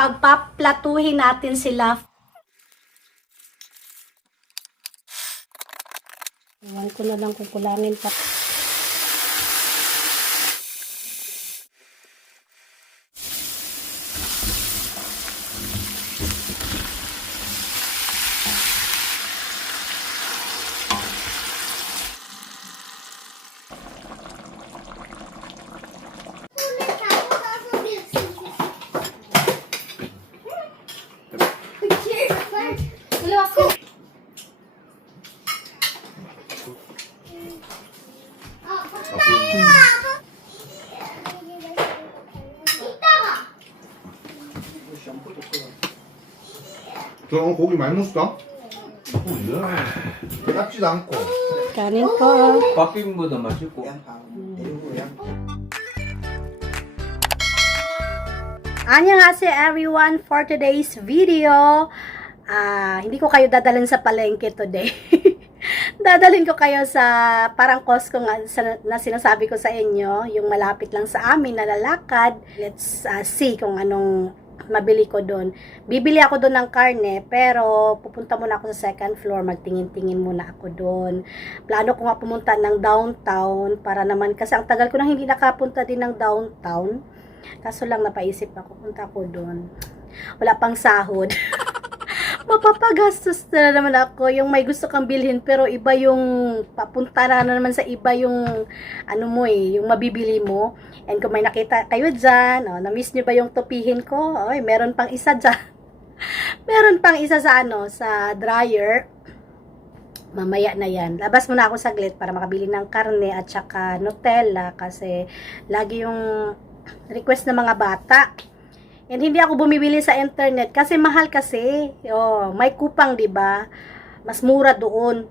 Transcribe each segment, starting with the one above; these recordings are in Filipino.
Pagpaplatuhin natin sila. Iwan ko na lang kung kulangin pa. 저 고기 많이 먹었어? 뜨겁지도 않고. Kanin po. 밥비빔보다 맛있고. Annyeonghaseyo everyone, for today's video. Hindi ko kayo dadalhin sa palengke today. Dadalhin ko kayo sa parang Costco nga, na sinasabi ko sa inyo, yung malapit lang sa amin na lalakad. Let's see kung anong mabili ko doon. Bibili ako doon ng karne, pero pupunta muna ako sa second floor, magtingin-tingin muna ako doon. Plano ko nga pumunta ng downtown para naman, kasi ang tagal ko nang hindi nakapunta din ng downtown. Kaso lang napaisip ako, punta ako doon. Wala pang sahod. Mapapagastos na naman ako. Yung may gusto kang bilhin, pero iba yung papunta na naman sa iba yung ano mo yung mabibili mo. And kung may nakita kayo dyan, na-miss nyo ba yung tupihin ko? Oy, meron pang isa dyan. Meron pang isa sa sa dryer. Mamaya na yan. Labas muna ako saglit para makabili ng karne at saka Nutella, kasi lagi yung request ng mga bata. And hindi ako bumibili sa internet kasi mahal kasi. May kupang, 'di ba? Mas mura doon.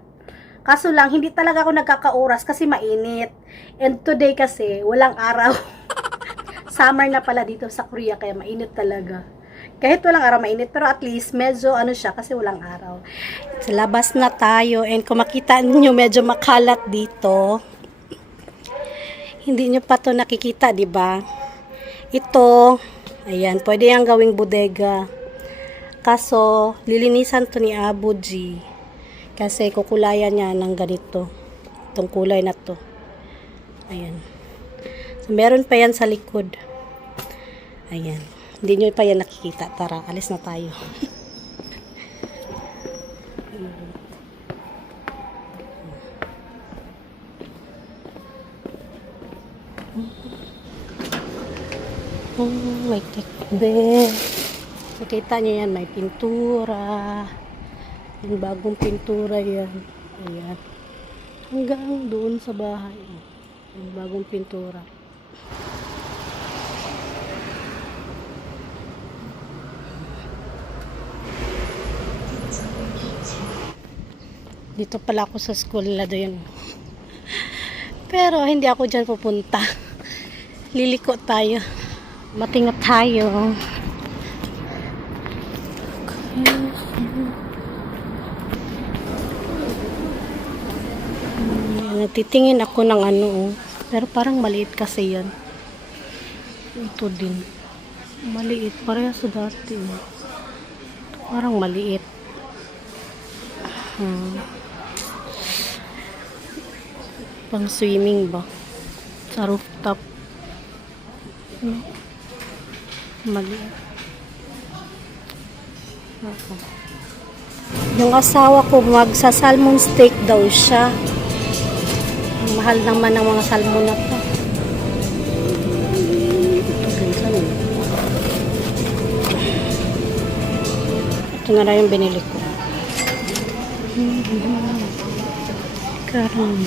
Kaso lang hindi talaga ako nagkakaoras kasi mainit. And today kasi walang araw. Summer na pala dito sa Korea kaya mainit talaga. Kahit walang araw mainit, pero at least medyo siya kasi walang araw. Sa labas na tayo, and kung makita niyo medyo makalat dito. Hindi niyo pa 'to nakikita, 'di ba? Ito, ayan, pwede yang gawing bodega. Kaso, lilinisan to ni Abu G. Kasi kukulayan niya ng ganito. Itong kulay na to. Ayan. So, meron pa yan sa likod. Ayan. Hindi nyo pa yan nakikita. Tara, alis na tayo. May tekbe. Nakita nyo yan, may pintura. Yung bagong pintura yan. Ayan. Hanggang doon sa bahay. Yung bagong pintura. Dito pala ako sa school na doon. Pero hindi ako dyan pupunta. Liliko tayo. Matingat tayo. Nagtitingin ako ng pero parang maliit kasi yan. Ito din. Maliit. Pareha sa dati. Parang maliit. Pang swimming ba? Sa rooftop. Maliit. Yung asawa ko magsa-salmon steak daw siya. Mahal naman ng mga salmon na to. Ito na lang yung binili ko. Karon.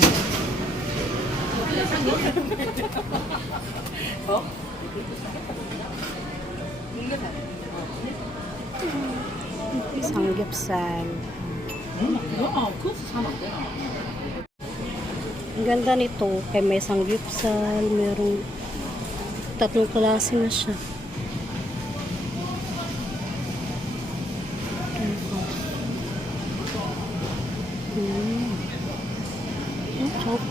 Samgyeopsal. Ang ganda nito, kay may samgyeopsal, merong tatlong klase na siya. Chop.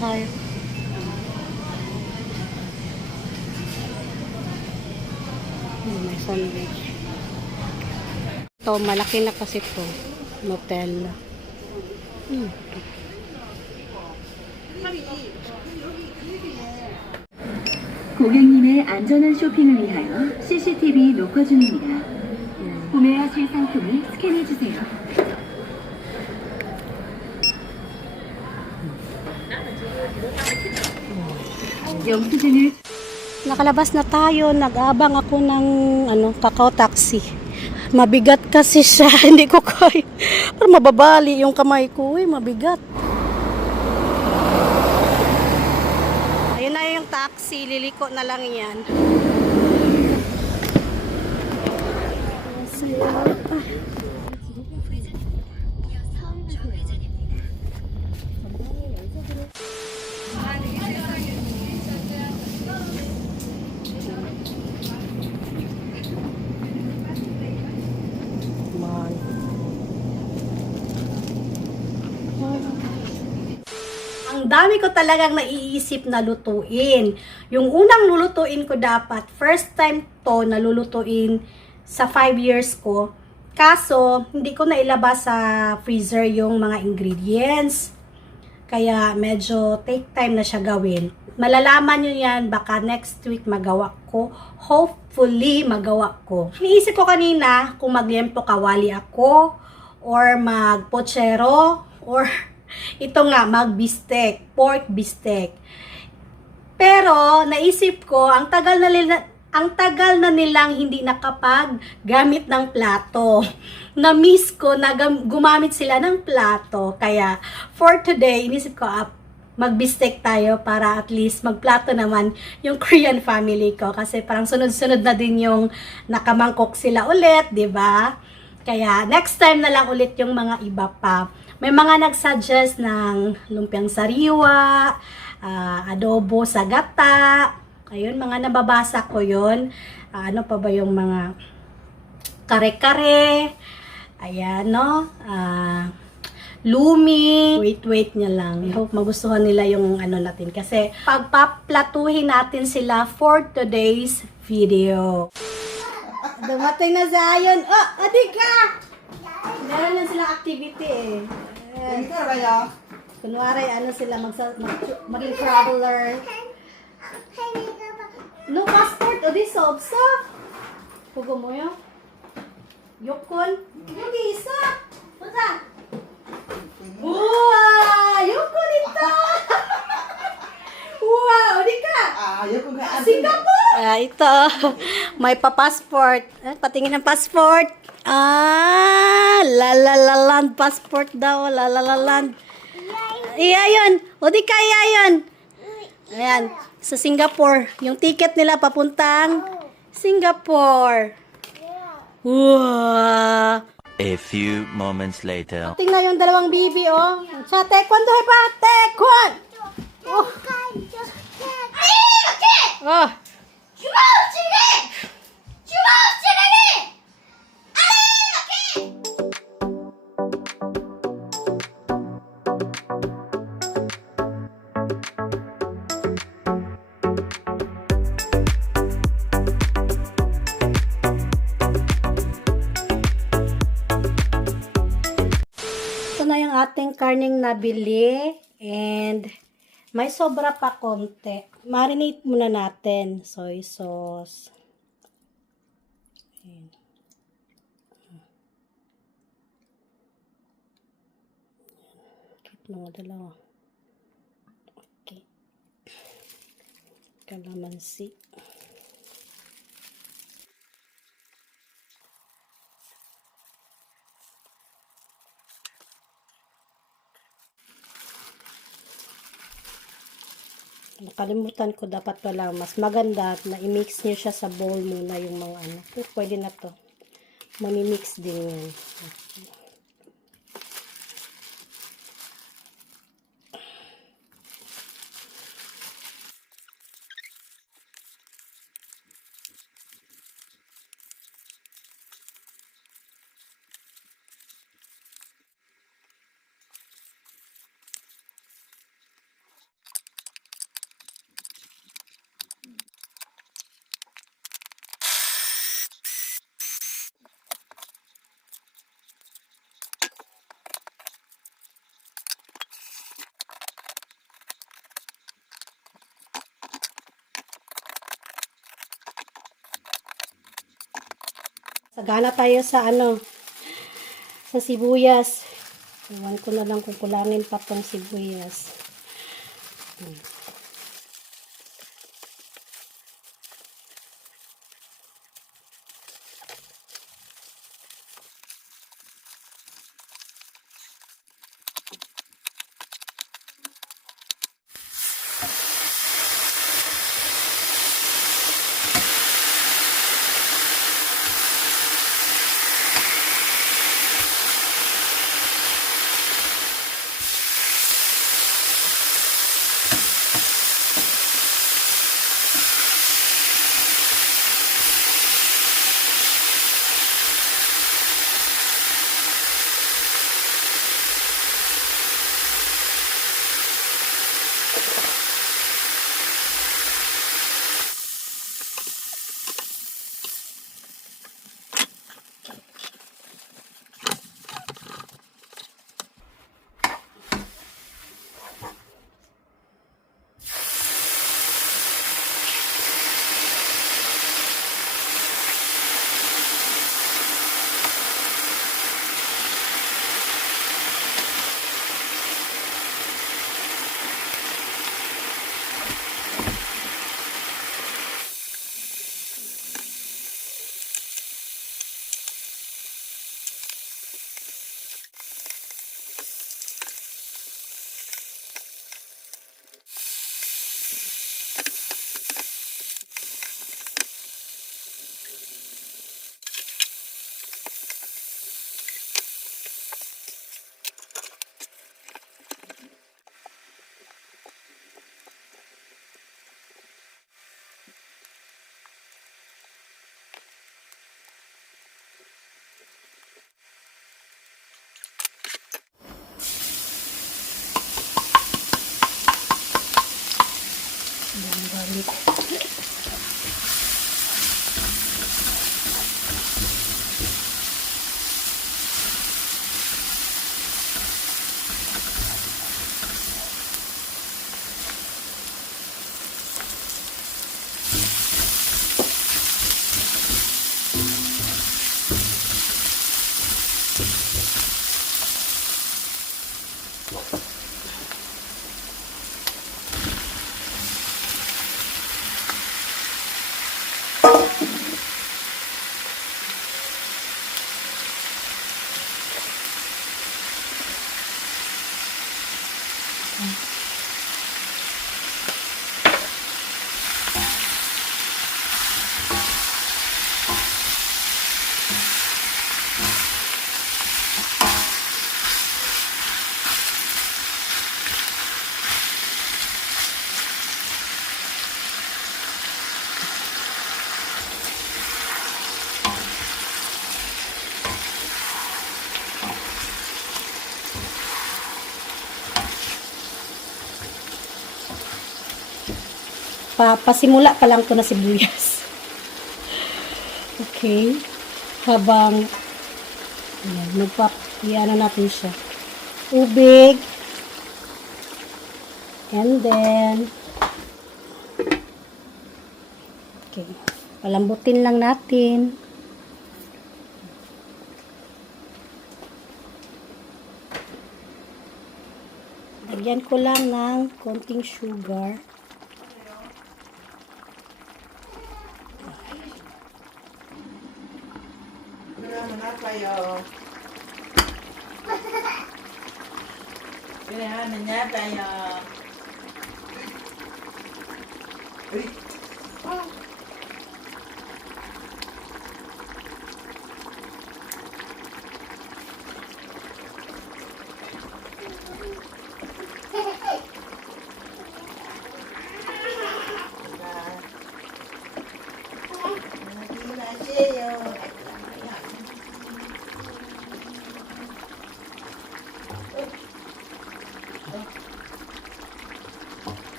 Tayo. Sandwich. Ito, malaki na kasi to. Nutella. 고객님의 안전한 쇼핑을 위하여 CCTV 녹화 중입니다. 구매하실 상품을 스캔해 주세요. 영수증을 Nakalabas na tayo. Nag-abang ako ng Kakao Taxi. Mabigat kasi siya. Hindi ko kaya. Pero mababali yung kamay ko. Mabigat. Ayun na yung taxi. Liliko na lang yan. Ang dami ko talagang naiisip na lutuin. Yung unang lulutuin ko dapat, first time to na lulutuin sa 5 years ko. Kaso, hindi ko nailabas sa freezer yung mga ingredients. Kaya medyo take time na siya gawin. Malalaman nyo yan, baka next week magawa ko. Hopefully, magawa ko. Iniisip ko kanina kung magliempo kawali ako, or magpochero, or ito nga, mag-bistek, pork bistek. Pero, naisip ko, ang tagal na nilang hindi nakapag-gamit ng plato. Na-miss ko na gumamit sila ng plato. Kaya, for today, inisip ko, mag-bistek tayo para at least magplato naman yung Korean family ko. Kasi parang sunod-sunod na din yung nakamangkok sila ulit, 'di ba? Kaya, next time na lang ulit yung mga iba pa. May mga nag-suggest ng lumpiang sariwa, adobo sa gata. Ayun, mga nababasa ko yun. Ano pa ba yung mga kare-kare? Ayan, no? Lumi. Wait nyo lang. I hope magustuhan nila yung natin. Kasi pagpaplatuhin natin sila for today's video. Dumating na si Ayon. Oh, adika! Meron lang silang activity eh. Kunwari, sila maging traveler. No passport o di sobsa. Pugo mo yun. Yukon. Yung isa. Punta. Wow! Yukon ito! Wow! Di ka! Singapore! Ito. May pa-passport. Patingin ng passport. Land passport daw. Land. Iyayon. O di ka iyayon. Ayan. Sa Singapore. Yung ticket nila papuntang Singapore. Wow! A few moments later. Tingnan yung dalawang bibi, oh. Sa taekwondo, pa. Taekwondo! Oh. Oh. Ito na yung ating karning nabili. And may sobra pa konti. Marinate muna natin. Soy sauce. Ayan. Mga dalawa. Okay. Kalamansi. Nakalimutan ko, dapat pala mas maganda na i-mix nyo siya sa bowl muna yung mga pwede na to. Mami-mix din yan. Okay. Sagana tayo sa sa sibuyas. Iwan ko na lang kung kulangin pa tong sibuyas. Pasimula pa lang to na sibuyas. Okay. Habang ayan, i-ano natin siya. Ubig. And then okay. Palambutin lang natin. Lagyan ko lang ng konting sugar.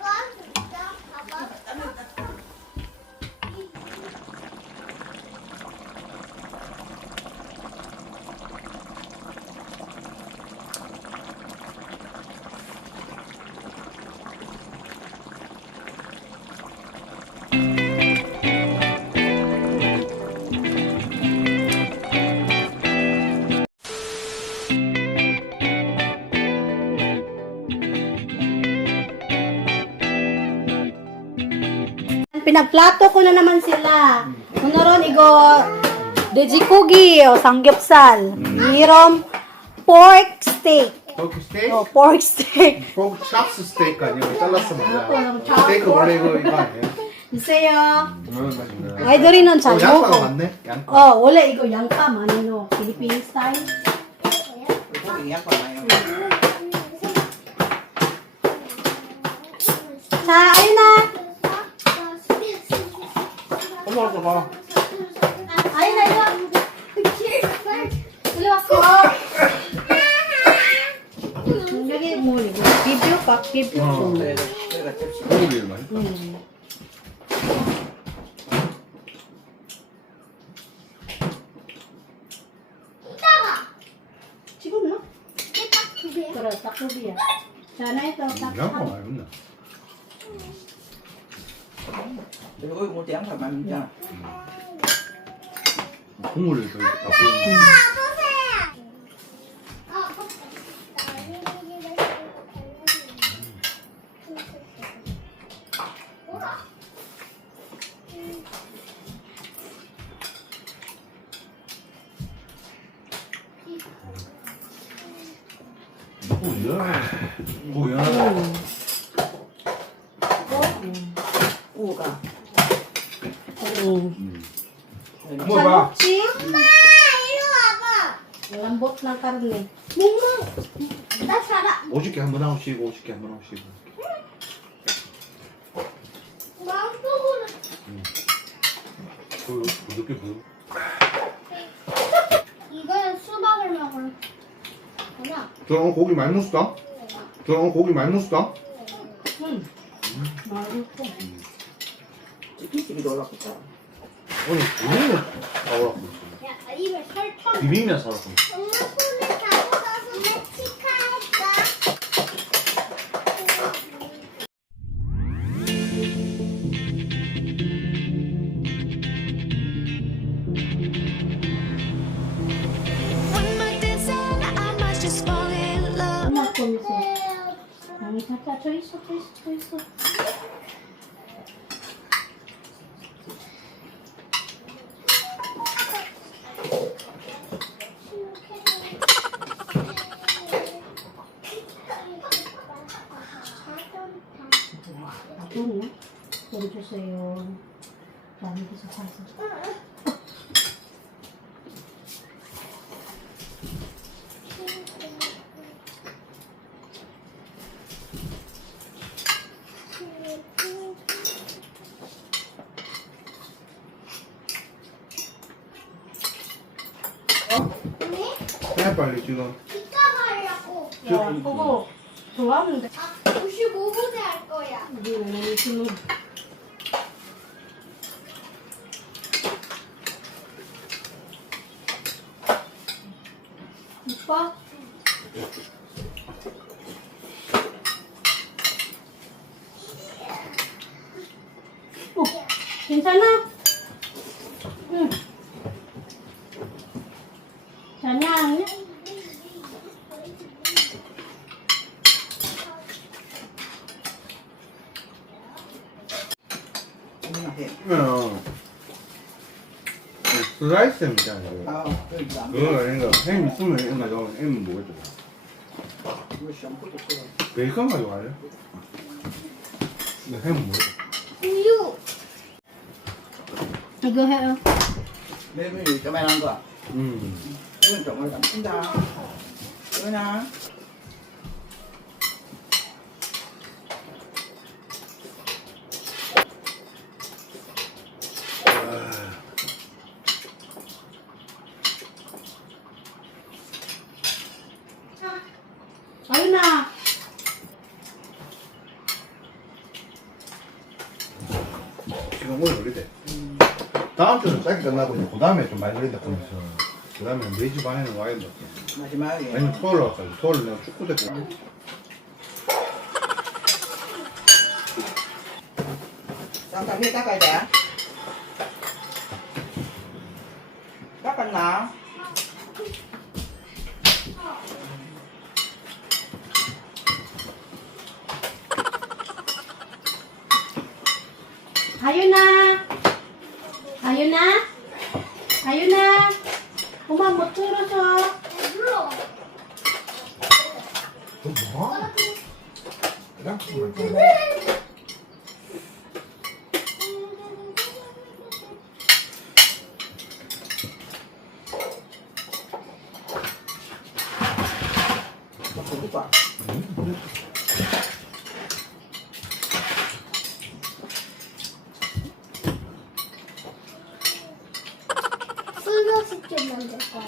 이거 안 돼. 봐봐. pinagplato ko na naman sila. Kunoron igo 돼지고기 o samgyeopsal. 이런 pork steak. 포크 스테이크? pork steak. 포크 찹스 스테이크 아니고 잘랐어 말이야. 그럼 찹- 스테이크 원래 이거 아니야? 주세요. 맛있네. 아이들이는 잘 양파가 먹어. 많네. 양파. 원래 이거 양파 많이 넣어. 필리핀 스타일. 고기 양파 많이 넣어. 자, 아이나. 엄마 와서 봐. 아이나 이리 와. 이리 와. 여기 뭐 이거 비벼 밥 비벼. 내가 tip스. 고기 맛있다. 지금 나? 그래, 닭고기야. 자나 ito, 양파 닭. 맛있네. 내가 거기 못해 양파 많이 넣잖아. 국물을 더 갖고 있는. 뭐야? 우가. 잘 뭐야? 먹지? lambot ng karne. 오십개 한번 하고 쉬고, 오십개 한번 하고 쉬고. 부드럽게 부드럽게. 이거는 수박을 먹을 거야. 저 고기 많이 넣었어? 저 고기 많이 넣었어? 맛있어. 치킨집이 올라갔다. 오늘 비빔면 사오라고 했어. 야, 입에 설탕. 비빔면 사오라고 했어. 엄마 손에 잡아서 멕시카니까. One more dance and I might just fall in love. Ano ko nito? Ang tata, choice. Ako 주세요. 많이 드셔서. 해 빨리 지금. 이따 가려고. 야, 그거 좋아하는데. 95분에 할 거야. 오빠? 괜찮아? 응. 자냐, 아니야? 그러면 슬라이스 햄 있잖아요. 아, 그러니까. 그거 아닌가? 햄 있으면 햄 가져가면 햄 먹어줘. 이거 샴푸도 써요. 베이컨 가져갈래? 근데 햄 먹어줘. 우유. 이거 해요. 메밀이 조그만한 거. 음. 이건 정말 안 쓴다. 이거나. 아윤아. 지금 오늘 걸리대. 다음 주는 짧게 끝나고 이제 그 다음에 좀 많이 걸린다 보면서 그 다음에 4시 반에는 와야 된다. 마지막에. 아니면 토요일 왔다고. 토요일 내가 축구 대고. 쌈싸게 닦아야 돼. 닦았나? Ayun na. Ayun na. Ayun na. Umamot puro siya. 뭐? 그냥 누가? 술로 시켜 만들 거야.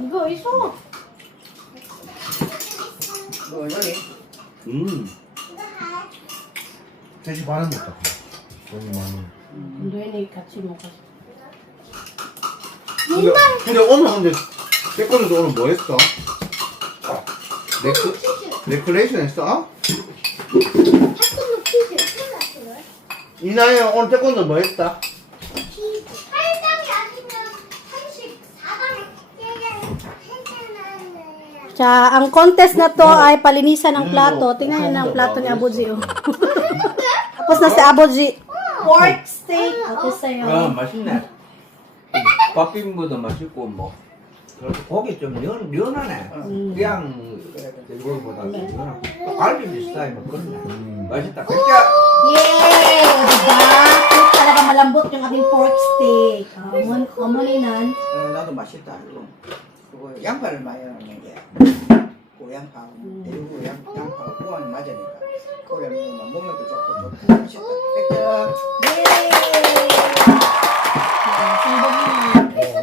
이거 있어. 뭐 저리? 셋이 반은 먹다. 너무 많아. 너네 같이 먹어. 근데 오늘 근데 태권도 오늘 뭐 했어? 레크레이션 했어? 태권도 퀴즈 끝났어요. 이나야 오늘 태권도 뭐 했다? 8강이 아니면 34강 했잖아요. Sa, ang contest na to ay palinisan ng plato. Tingnan niyo ng plato ni Aboji. Oh. Tapos na si Aboji. Pork steak. Ito sa'yo. 아 맛있네. 밥빔보다 맛있고 뭐 그래도 고기 좀 연하네. 그냥 이거보다 연하고 갈비 비슷하게 뭐 그러네. 맛있다. 백자. Yay! O, diba? Talaga malambot yung ating pork steak. Omolinan. 나도 맛있다 이거. 그거 양파를 많이 넣는 게 고양파, 대구 양파 고안이 맞으니까 그래 먹는 것도 좋고 맛있다. 백점.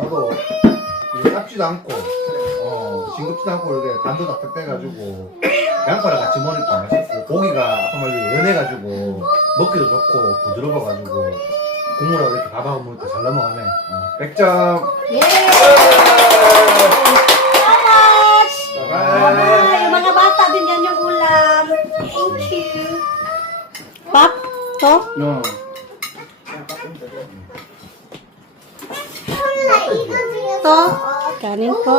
나도 이거 깝지도 않고, 싱겁지도 않고 이렇게 간도 딱 빼가지고 양파를 같이 먹으니까 맛있고 고기가 정말 연해가지고 먹기도 좋고 부드러워가지고 국물하고 이렇게 밥하고 먹으니까 잘 넘어가네. 100점. Yay! So much! Bye-bye! Yung mga bata din yan yung ulam. Thank you. Pap, to? 어. To? Kanin po.